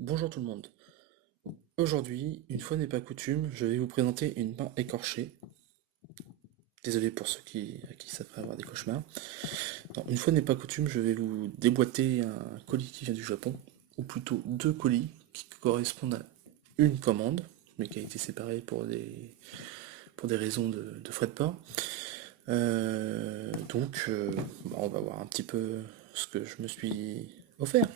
Bonjour tout le monde. Aujourd'hui, une fois n'est pas coutume, je vais vous présenter une main écorchée. Désolé pour ceux à qui ça ferait avoir des cauchemars. Non, une fois n'est pas coutume, je vais vous déboîter un colis qui vient du Japon, ou plutôt deux colis qui correspondent à une commande, mais qui a été séparée pour des raisons de frais de port. On va voir un petit peu ce que je me suis offert.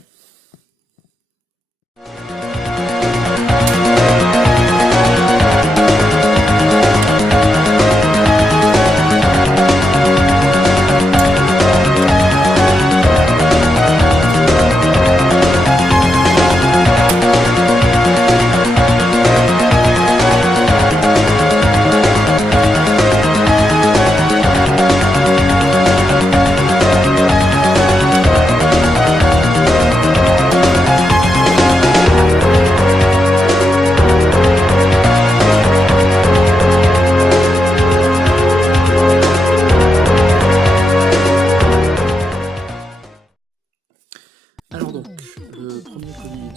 Alors donc, le premier colis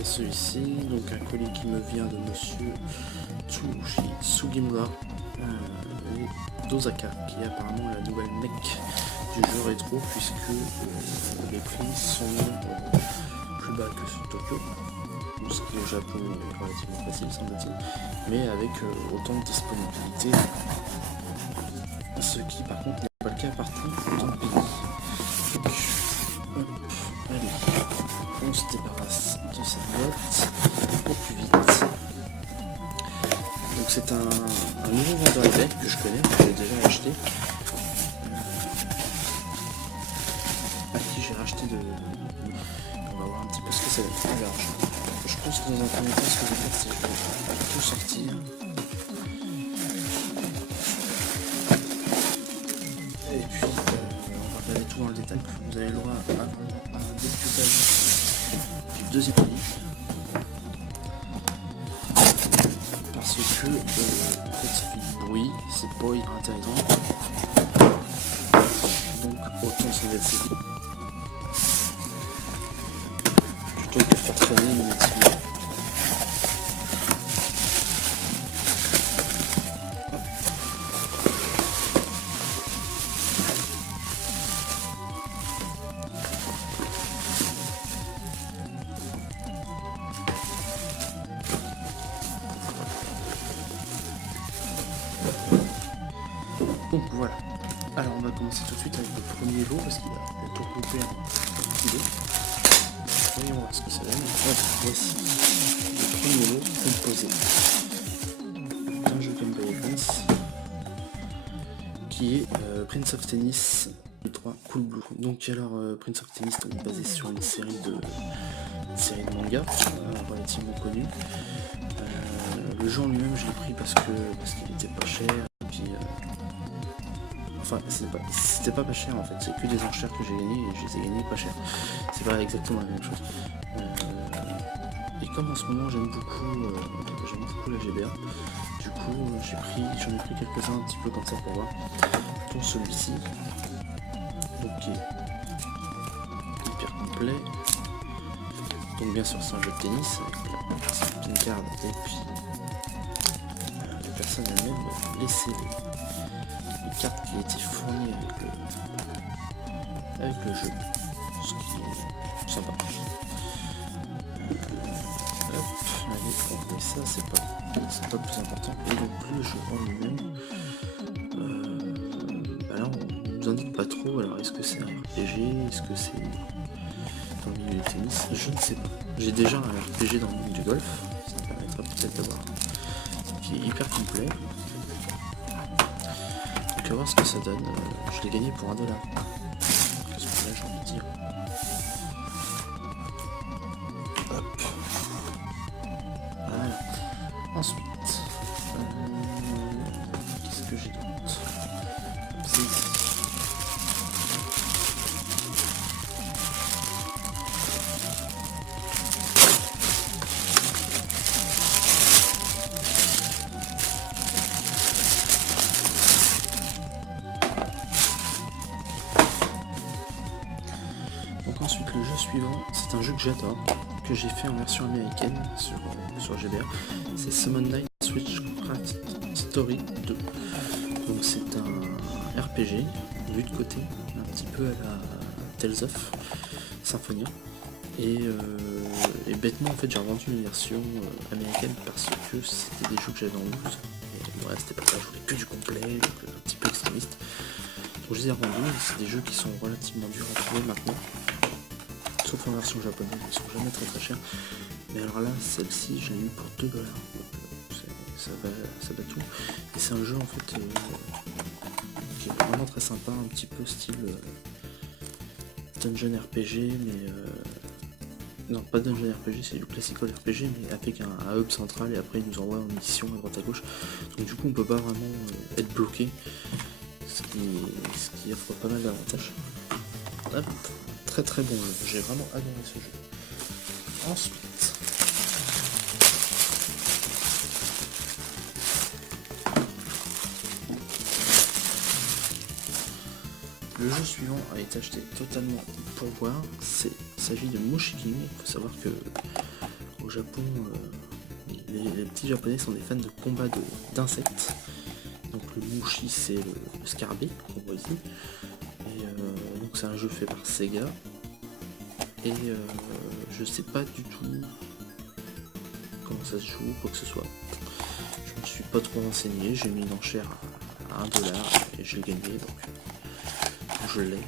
est celui-ci, donc un colis qui me vient de monsieur Tsushi Sugimura d'Osaka, qui est apparemment la nouvelle mec du jeu rétro, puisque les prix sont plus bas que sur Tokyo, ce qui au Japon est relativement facile semble-t-il, mais avec autant de disponibilité, ce qui par contre n'est pas le cas partout dans le pays. Donc, hop, allez, on se débarrasse de cette boîte au plus vite. Donc c'est un nouveau vendeur eBay que je connais, que j'ai déjà acheté, à qui j'ai racheté de... On va voir un petit peu ce que ça va être. Alors, je pense que dans un premier temps, ce que je vais faire, c'est que je vais tout sortir. Et puis, on va regarder tout dans le détail. Vous avez le droit à un décutage du deuxième colis. Parce que, en fait, ça fait du bruit, c'est pas hyper intéressant. Donc, autant s'en laisser. Plutôt que de faire traîner une activité. Donc voilà, alors on va commencer tout de suite avec le premier lot parce qu'il a tout regroupé en petit lot. Voyons voir ce que ça donne. Voilà, voici le premier lot composé d'un jeu Game Boy Advance qui est Prince of Tennis 3 Cool Blue. Donc alors Prince of Tennis est basé sur une série de mangas relativement connue. Le jeu en lui-même je l'ai pris parce qu'il était pas cher. Enfin, c'était pas cher en fait, c'est que des enchères que j'ai gagnées et je les ai gagnées pas cher. C'est pas exactement la même chose. Et comme en ce moment j'aime beaucoup la GBA, du coup j'en ai pris quelques-uns un petit peu comme ça pour voir, dont celui-ci, donc qui est hyper complet. Donc bien sûr c'est un jeu de tennis avec la pin card et puis les personnes elles-mêmes les CD. Carte qui a été fournie avec le jeu, ce qui est sympa. Hop, allez, on met ça, c'est pas le plus important. Et donc le jeu en lui-même, là on nous indique pas trop. Alors est-ce que c'est un RPG, est-ce que c'est dans le milieu du tennis, je ne sais pas. J'ai déjà un RPG dans le milieu du golf, ça me permettra peut-être d'avoir qui est hyper complet. On va voir ce que ça donne. Je l'ai gagné pour $1. Qu'est-ce que là j'ai envie de dire. Hop. Voilà. Ensuite, qu'est-ce que j'ai d'autre? C'est ici. Donc ensuite le jeu suivant, c'est un jeu que j'adore, que j'ai fait en version américaine sur GBA, c'est Summon Night Switchcraft Story 2. Donc c'est un RPG, vue de côté, un petit peu à la Tales of Symphonia. Et bêtement en fait j'ai revendu une version américaine parce que c'était des jeux que j'avais en loose. Et moi c'était pas ça, je voulais que du complet, donc un petit peu extrémiste. Donc je les ai revendus, c'est des jeux qui sont relativement durs à trouver maintenant. Sauf en version japonaise, ils sont jamais très chers. Mais alors là, celle-ci, je l'ai eu pour 2$. Donc ça bat tout. Et c'est un jeu en fait qui est vraiment très sympa, un petit peu style Dungeon RPG, mais non, pas Dungeon RPG, c'est du classical RPG, mais avec un hub central et après il nous envoie en mission à droite à gauche. Donc du coup on peut pas vraiment être bloqué, ce qui offre pas mal d'avantages. Hop. Très très bon jeu, j'ai vraiment adoré ce jeu. Ensuite, le jeu suivant a été acheté totalement pour voir, il s'agit de Mushi King. Il faut savoir que au Japon, les petits japonais sont des fans de combat d'insectes. Donc le Mushi c'est le scarabée qu'on voit ici. Et donc c'est un jeu fait par Sega. Et je sais pas du tout comment ça se joue, quoi que ce soit. Je me suis pas trop renseigné, j'ai mis une enchère à 1$ et je l'ai gagné, donc je l'ai.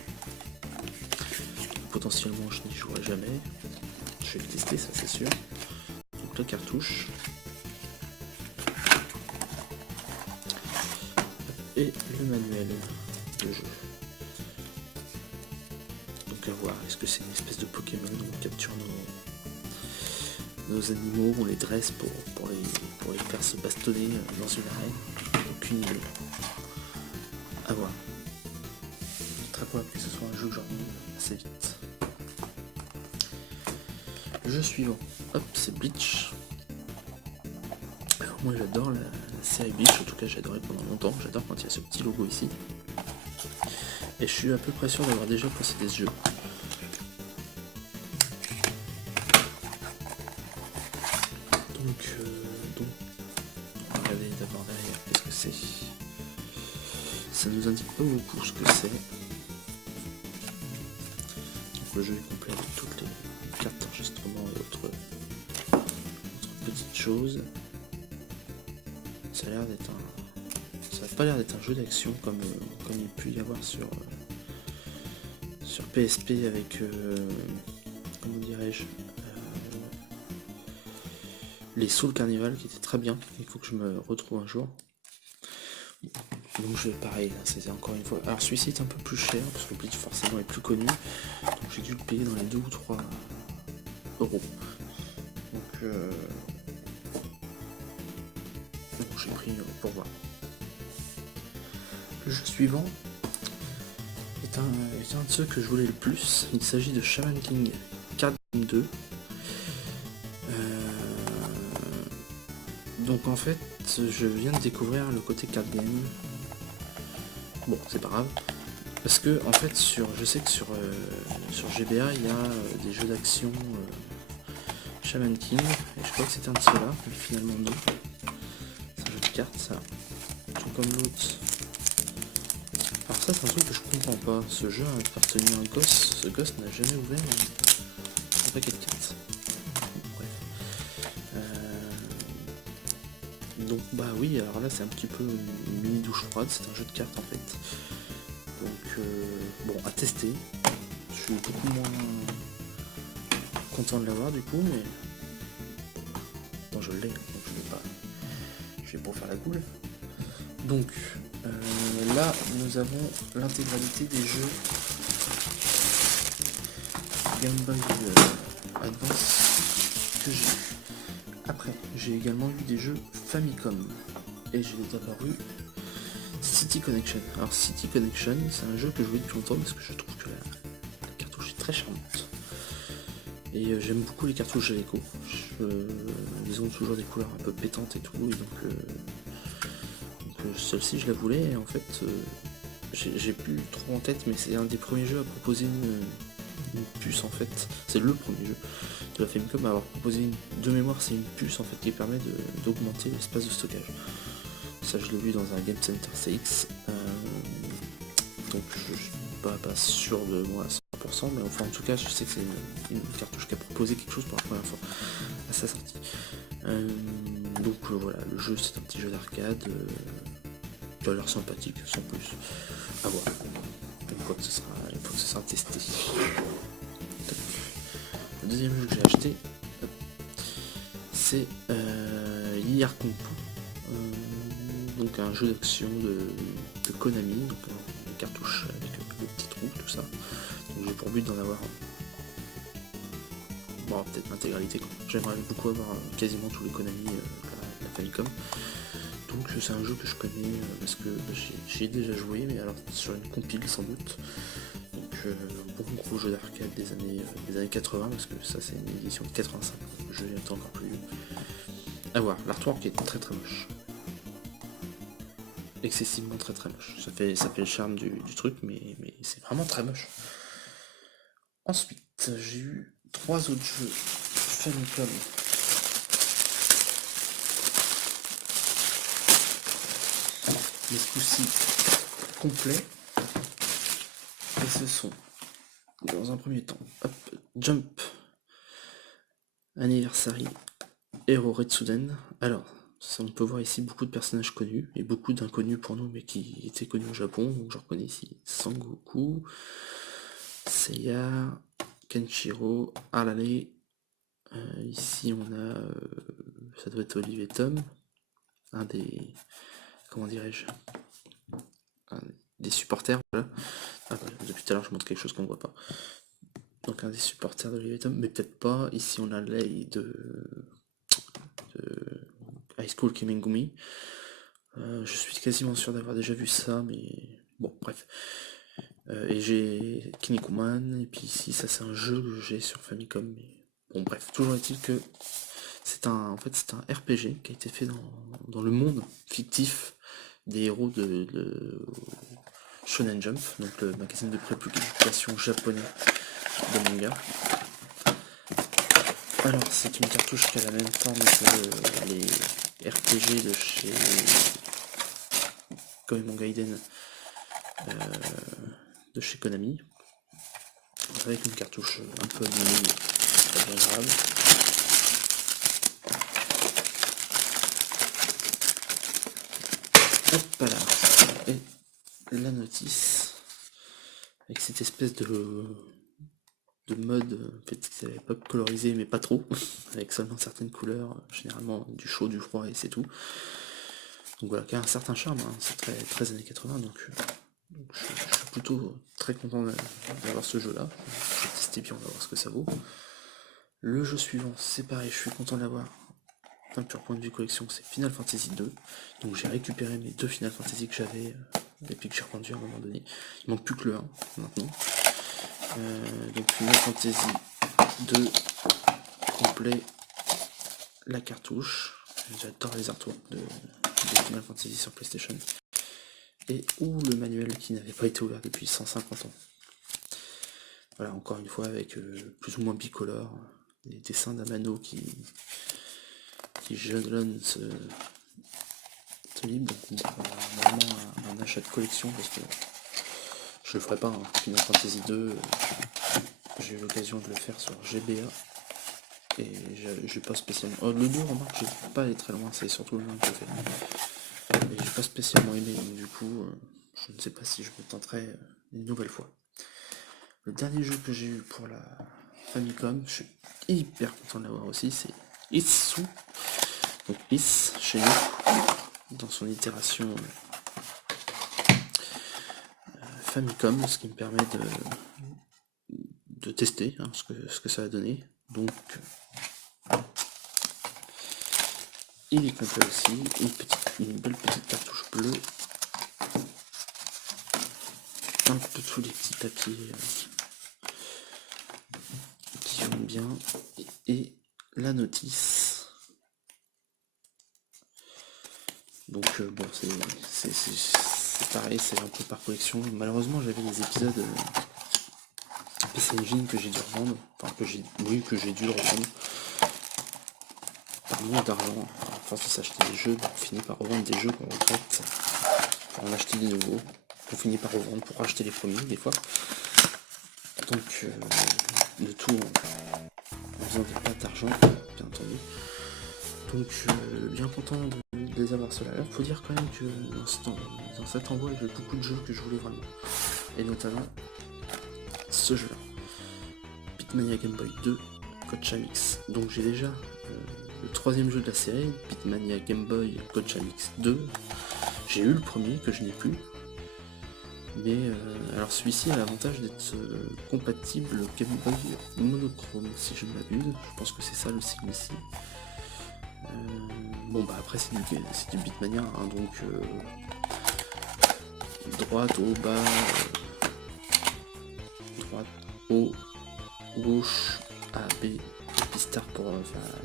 Potentiellement je n'y jouerai jamais. Je vais le tester, ça c'est sûr. Donc la cartouche. Et le manuel de jeu. Donc à voir, est-ce que c'est une espèce de Pokémon où on capture nos animaux, on les dresse pour les faire se bastonner dans une arène? Aucune idée. À voir. Très probable que ce soit un jeu que j'en ai assez vite. Le jeu suivant, hop, c'est Bleach. Alors moi j'adore la série Bleach, en tout cas j'ai adoré pendant longtemps, j'adore quand il y a ce petit logo ici. Et je suis à peu près sûr d'avoir déjà possédé ce jeu. Donc on va regarder d'abord derrière, qu'est-ce que c'est. Ça nous indique pas beaucoup ce que c'est. Donc le jeu est complet avec toutes les cartes d'enregistrement et autres petites choses. Ça a l'air d'être ça n'a pas l'air d'être un jeu d'action comme il peut y avoir sur PSP avec comment dirais-je, les Soul Carnival qui étaient très bien. Il faut que je me retrouve un jour. Donc je vais pareil, c'est encore une fois. Alors celui-ci est un peu plus cher parce que Bleach forcément est plus connu. Donc j'ai dû le payer dans les 2 ou 3 euros. Donc j'ai pris pour voir. Le jeu suivant est un de ceux que je voulais le plus. Il s'agit de Shaman King Card Game 2. Donc en fait, je viens de découvrir le côté card game. Bon, c'est pas grave. Parce que en fait, je sais que sur GBA, il y a des jeux d'action Shaman King. Et je crois que c'était un de ceux-là, mais finalement non. C'est un jeu de cartes, ça. Tout comme l'autre. Alors ça, c'est un truc que je comprends pas. Ce jeu a appartenu à un gosse. Ce gosse n'a jamais ouvert un paquet de cartes. Bref. Donc bah oui, alors là c'est un petit peu une mini douche froide, c'est un jeu de cartes en fait. Donc bon, à tester. Je suis beaucoup moins content de l'avoir du coup, mais bon, je l'ai, donc je vais pas faire la goule. Donc là nous avons l'intégralité des jeux Game Boy Advance que j'ai eu. Après, j'ai également eu des jeux Famicom et j'ai d'abord eu City Connection. Alors City Connection, c'est un jeu que je jouais depuis longtemps parce que je trouve que la cartouche est très charmante. Et j'aime beaucoup les cartouches Jaleco. Ils ont toujours des couleurs un peu pétantes et tout, et donc celle-ci je la voulais, et en fait j'ai plus trop en tête, mais c'est un des premiers jeux à proposer une puce en fait, c'est le premier jeu de la Famicom à avoir proposé de mémoire, c'est une puce en fait qui permet d'augmenter l'espace de stockage. Ça je l'ai vu dans un Game Center CX, donc je suis pas sûr de moi à 100%, mais enfin en tout cas je sais que c'est une cartouche qui a proposé quelque chose pour la première fois à sa sortie. Donc voilà, le jeu c'est un petit jeu d'arcade qui a l'air sympathique sans plus, à voir une fois que ce sera testé. Donc, le deuxième jeu que j'ai acheté c'est Yar Kung Fu, donc un jeu d'action de Konami, donc une cartouche avec le petit trou, tout ça. Donc j'ai pour but d'en avoir peut-être l'intégralité. J'aimerais beaucoup avoir quasiment tous les Konami de la Famicom. Donc c'est un jeu que je connais parce que j'ai déjà joué, mais alors sur une compile sans doute. Donc bon gros jeu d'arcade des années 80, parce que ça c'est une édition de 85, donc le jeu est encore plus vieux. À voir, l'artwork est très très moche. Excessivement très très moche. Ça fait le charme du truc, mais c'est vraiment très moche. Ensuite, j'ai eu 3 autres jeux Famicom. Mais ce coup-ci complet. Et ce sont, dans un premier temps, Jump Anniversary Hero Retsuden. Alors, on peut voir ici beaucoup de personnages connus, et beaucoup d'inconnus pour nous, mais qui étaient connus au Japon. Donc je reconnais ici Sangoku, Seiya, Kenshiro, Arale. Ici on a, ça doit être Olive et Tom, un des, comment dirais-je, des supporters, voilà. Ah, voilà. Depuis tout à l'heure je montre quelque chose qu'on ne voit pas. Donc un des supporters d'Olive et Tom, mais peut-être pas. Ici on a Lei de High School Kimengumi. Je suis quasiment sûr d'avoir déjà vu ça, mais bon, bref. Et j'ai Kinnikuman, et puis ici, ça c'est un jeu que j'ai sur Famicom, mais bon, bref. Toujours est-il que c'est un RPG qui a été fait dans le monde fictif des héros de Shonen Jump, donc le magazine de prépublication japonais de manga. Alors, c'est une cartouche qui a la même forme que les RPG de chez Goemon Gaiden de chez Konami, avec une cartouche un peu abîmée, pas bien grave. Hop là, et la notice, avec cette espèce de mode, en fait, c'est à l'époque colorisé, mais pas trop, avec seulement certaines couleurs, généralement du chaud, du froid, et c'est tout. Donc voilà, qui a un certain charme, hein. C'est très années 80, donc je suis plutôt très content d'avoir ce jeu-là. Je vais tester, puis on va voir ce que ça vaut. Le jeu suivant, c'est pareil, je suis content de l'avoir. D'un pur point de vue collection, c'est Final Fantasy 2. Donc j'ai récupéré mes 2 Final Fantasy que j'avais depuis que j'ai revendu à un moment donné. Il manque plus que le 1 maintenant. Donc Final Fantasy 2 complet, la cartouche. J'adore les artworks de Final Fantasy sur PlayStation. Et le manuel qui n'avait pas été ouvert depuis 150 ans. Voilà, encore une fois avec plus ou moins bicolore, des dessins d'Amano qui jalonnent ce livre. Donc vraiment un achat de collection, parce que je le ferai pas, hein. Final Fantasy 2, j'ai eu l'occasion de le faire sur GBA, et j'ai pas spécialement... Oh, le 2, remarque, j'ai pas allé très loin, c'est surtout le 1 que j'ai fait. Et j'ai pas spécialement aimé, donc du coup, je ne sais pas si je me tenterai une nouvelle fois. Le dernier jeu que j'ai eu pour la Famicom, je suis hyper content de l'avoir aussi, c'est Itsu. Donc Is chez nous, dans son itération Famicom, ce qui me permet de tester, hein, ce que ça va donner. Donc il est complet aussi, une belle petite cartouche bleue, un peu tous les petits papiers qui vont bien, et la notice. Donc bon, c'est pareil, c'est un peu par collection. Malheureusement j'avais les épisodes PC Engine que j'ai dû revendre, enfin que j'ai dû le revendre par manque d'argent. À force de s'acheter des jeux, on finit par revendre des jeux qu'on regrette, pour en acheter des nouveaux, qu'on finit par revendre pour acheter les premiers des fois. Donc le tout en faisant des pertes d'argent, bien entendu. Donc bien content de les avoir ceux-là. Alors faut dire quand même que dans cet envoi il y avait beaucoup de jeux que je voulais vraiment. Et notamment ce jeu-là. Beatmania Game Boy 2, Gotcha Mix. Donc j'ai déjà le troisième jeu de la série, Beatmania Game Boy Gotcha Mix 2. J'ai eu le premier que je n'ai plus. Mais alors celui-ci a l'avantage d'être compatible Game Boy monochrome si je ne m'abuse. Je pense que c'est ça le signe ici. Bon bah après c'est du Beatmania, hein, donc droite, haut, bas, droite, haut, gauche, A, B, Pistar pour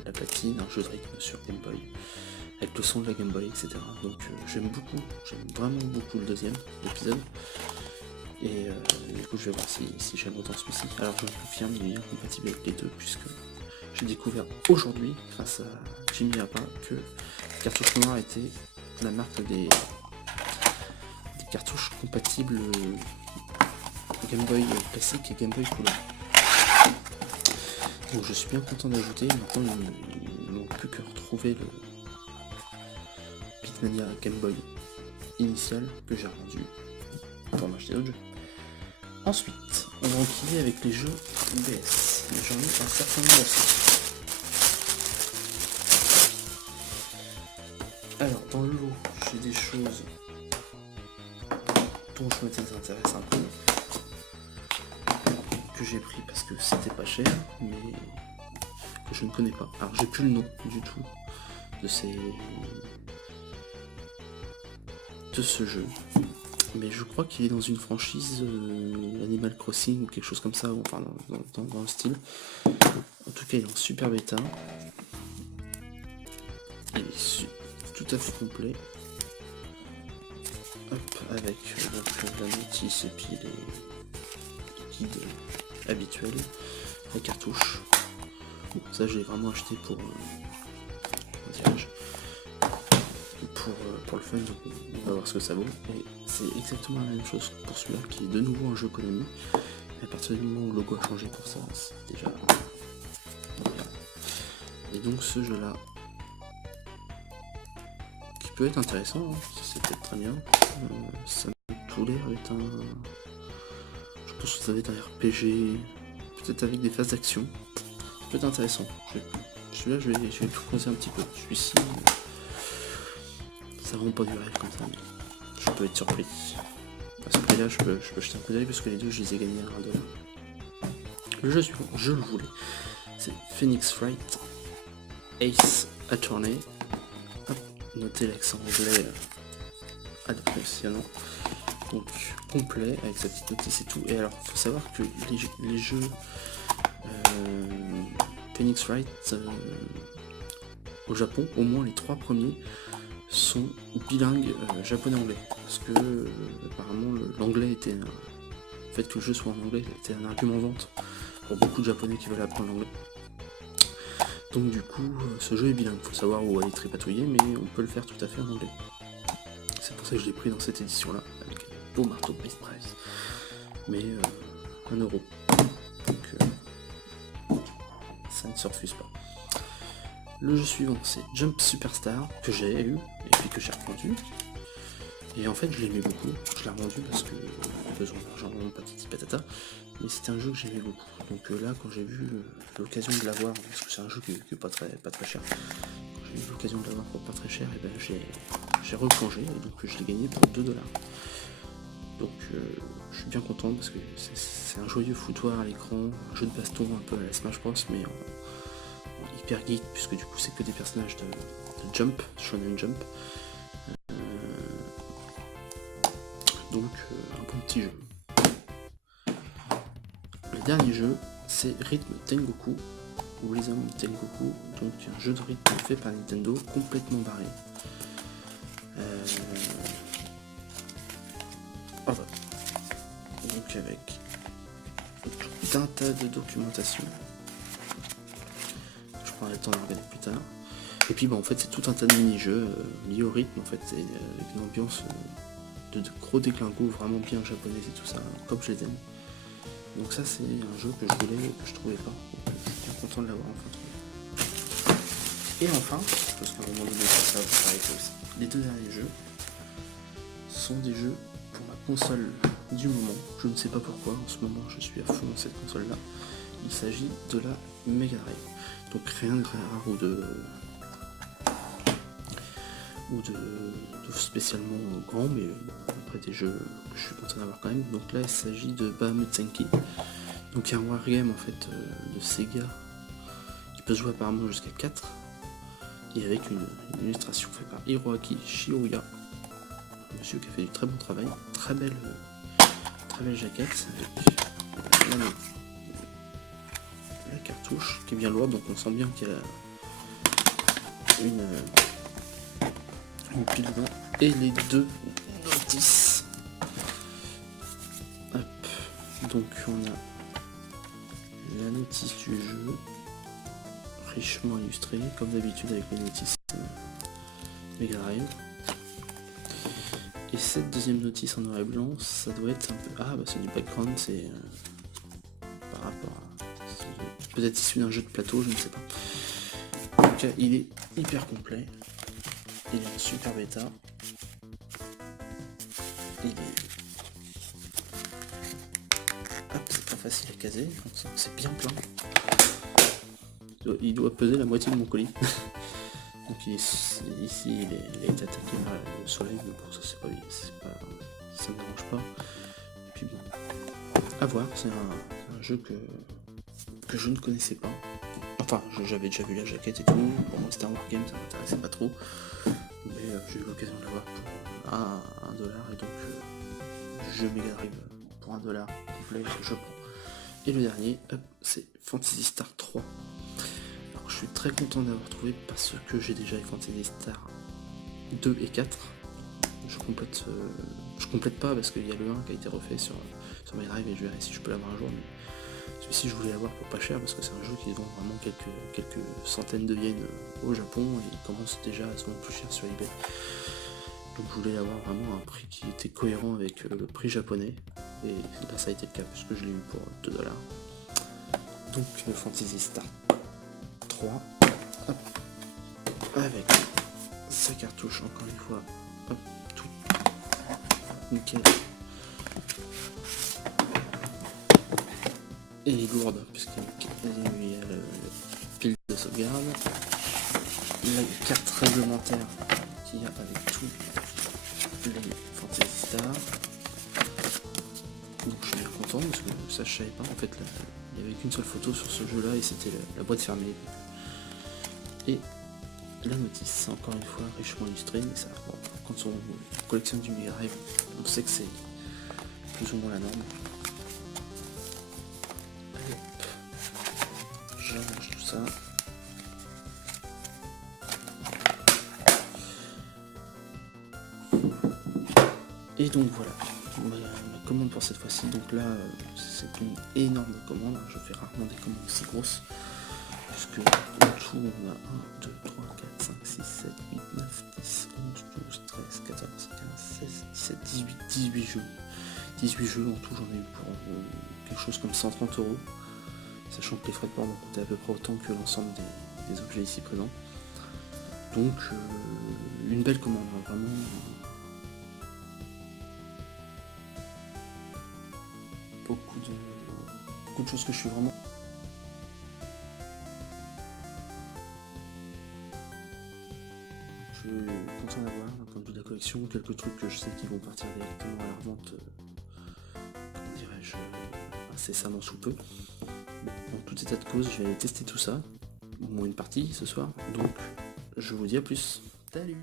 la platine, un jeu de rythme sur Game Boy, avec le son de la Game Boy, etc. Donc j'aime vraiment beaucoup le deuxième épisode. Et du coup je vais voir si j'aime autant celui-ci. Alors je confirme, il est bien compatible avec les deux, puisque j'ai découvert aujourd'hui, grâce à Jimmy Appa, que Cartouche Noire était la marque des cartouches compatibles Game Boy classique et Game Boy Color. Donc je suis bien content d'ajouter. Maintenant il ne manque plus que retrouver le Beatmania Game Boy initial que j'ai revendu pour m'acheter d'autres jeux. Ensuite, on va enquiller avec les jeux DS. J'en ai un certain nombre aussi. Alors, dans le lot, j'ai des choses dont je m'intéresse un peu, que j'ai pris parce que c'était pas cher, mais que je ne connais pas. Alors, j'ai plus le nom du tout de ce jeu, mais je crois qu'il est dans une franchise Animal Crossing ou quelque chose comme ça, enfin dans le style. En tout cas, il est en super bêta. Il est tout à fait complet. Hop, avec donc, la notice et puis les guides habituels, la cartouche. Bon, ça, je l'ai vraiment acheté pour le fun, donc on va voir ce que ça vaut. Et c'est exactement la même chose pour celui-là, qui est de nouveau un jeu Konami. À partir du moment où le logo a changé pour ça, c'est déjà bien. Et donc ce jeu-là, qui peut être intéressant, hein, c'est peut-être très bien. Ça a tout l'air d'être un... Je pense que ça va être un RPG, peut-être avec des phases d'action. Ça peut être intéressant. Celui-là, je vais tout creuser un petit peu. Celui-ci... ça rend pas du rêve comme ça, mais je peux être surpris. À ce prix-là, je peux jeter un coup d'œil parce que les deux, je les ai gagnés à $1. Le jeu suivant, je le voulais, c'est Phoenix Wright Ace Attorney. Hop, notez l'accent anglais impressionnant. Donc complet avec sa petite notice et tout. Et alors, faut savoir que les jeux Phoenix Wright au Japon, au moins les 3 premiers, sont bilingues japonais-anglais, parce que apparemment l'anglais était le fait que le jeu soit en anglais était un argument de vente pour beaucoup de japonais qui veulent apprendre l'anglais. Donc du coup ce jeu est bilingue, faut savoir où aller tripatouiller, mais on peut le faire tout à fait en anglais. C'est pour ça que je l'ai pris dans cette édition là, avec un beau marteau de best price, mais 1€. Donc ça ne se refuse pas. Le jeu suivant, c'est Jump Superstar, que j'ai eu, et puis que j'ai revendu. Et en fait, je l'aimais beaucoup. Je l'ai revendu parce que j'avais besoin d'argent, patati patata. Mais c'était un jeu que j'aimais beaucoup. Donc là, quand j'ai vu l'occasion de l'avoir, parce que c'est un jeu qui est pas très cher, quand j'ai eu l'occasion de l'avoir pour pas très cher, et ben j'ai replongé, et donc je l'ai gagné pour $2. Donc je suis bien content parce que c'est un joyeux foutoir à l'écran, un jeu de baston un peu à la Smash Bros, mais hyper geek, puisque du coup c'est que des personnages de Jump, Shonen Jump. Donc un bon petit jeu. Le dernier jeu, c'est Rhythm Tengoku, ou Rhythm Tengoku, donc un jeu de rythme fait par Nintendo, complètement barré. Voilà. Donc avec d'un tas de documentation. Je prendrai le temps de regarder plus tard. Et puis en fait c'est tout un tas de mini-jeux liés au rythme en fait, c'est avec une ambiance de gros déclingos vraiment bien japonais et tout ça, comme je les aime. Donc ça c'est un jeu que je voulais et que je trouvais pas. Donc, je suis bien content de l'avoir enfin trouvé. Et enfin, parce qu'à un moment donné ça va s'arrêter aussi, les deux derniers jeux sont des jeux pour ma console du moment. Je ne sais pas pourquoi, en ce moment je suis à fond dans cette console là. Il s'agit de la Mega Drive. Donc rien de très rare ou de spécialement grand, mais après des jeux que je suis content d'avoir quand même. Donc là il s'agit de Bahamut Senki, donc il y a un wargame en fait de Sega qui peut jouer apparemment jusqu'à 4 et avec une illustration faite par Hiroaki Shibuya, un monsieur qui a fait du très bon travail, très belle jaquette avec la cartouche qui est bien lourde, donc on sent bien qu'il y a une pile dedans, et les deux notices. Hop. Donc on a la notice du jeu, richement illustrée, comme d'habitude avec les notices Mega Drive. Et cette deuxième notice en noir et blanc, ça doit être un peu... Ah bah c'est du background, c'est par rapport à... peut-être issu d'un jeu de plateau, je ne sais pas. En tout cas, il est hyper complet. Il est en super bêta. Il est... Hop, c'est pas facile à caser, c'est bien plein. Il doit peser la moitié de mon colis. Donc ici, il est attaqué par le soleil, mais bon, ça ça me dérange pas. Et puis bon, à voir, c'est un jeu que je ne connaissais pas. Enfin, j'avais déjà vu la jaquette et tout. Pour moi, c'était un wargame, ça m'intéressait pas trop. Mais j'ai eu l'occasion de l'avoir pour $1, et donc jeu Mega Drive pour $1 complet, je prends. Et le dernier, c'est Phantasy Star 3. Alors, je suis très content d'avoir trouvé parce que j'ai déjà Phantasy Star 2 et 4. Je complète pas parce qu'il y a le 1 qui a été refait sur Mega Drive et je verrai si je peux l'avoir un jour. Mais celui-ci je voulais l'avoir pour pas cher parce que c'est un jeu qui vend vraiment quelques centaines de yens au Japon et il commence déjà à se vendre plus cher sur eBay. Donc je voulais avoir vraiment un prix qui était cohérent avec le prix japonais et là ça a été le cas puisque je l'ai eu pour $2. Donc Phantasy Star 3, hop, avec sa cartouche encore une fois, hop, tout nickel. Et il est lourde puisqu'il y a le pile de sauvegarde, la carte réglementaire qu'il y a avec tous les Phantasy Star. Donc je suis bien content parce que ça je savais pas, en fait là, il n'y avait qu'une seule photo sur ce jeu là et c'était la boîte fermée. Et la notice, encore une fois richement illustrée, mais ça, bon, quand on collectionne du Mega Drive, on sait que c'est plus ou moins la norme. Allez, j'arrange tout ça. Et donc voilà, ma commande pour cette fois-ci. Donc là, c'est une énorme commande. Je fais rarement des commandes aussi grosses. Puisque en tout, on a 1, 2, 3, 4, 5, 6, 7, 8, 9, 10, 11, 12, 13, 14, 15, 16, 17, 18 jeux. 18 jeux en tout, j'en ai eu pour quelque chose comme 130 €. Sachant que les frais de port m'ont coûté à peu près autant que l'ensemble des objets ici présents. Donc, une belle commande, hein, vraiment. Beaucoup de choses que je suis vraiment... Je suis content d'avoir, d'un point de vue de la collection, quelques trucs que je sais qu'ils vont partir directement à la revente, comment dirais-je, incessamment sous peu. Bon, en tout état de cause, je vais aller tester tout ça, au moins une partie ce soir, donc je vous dis à plus. Salut!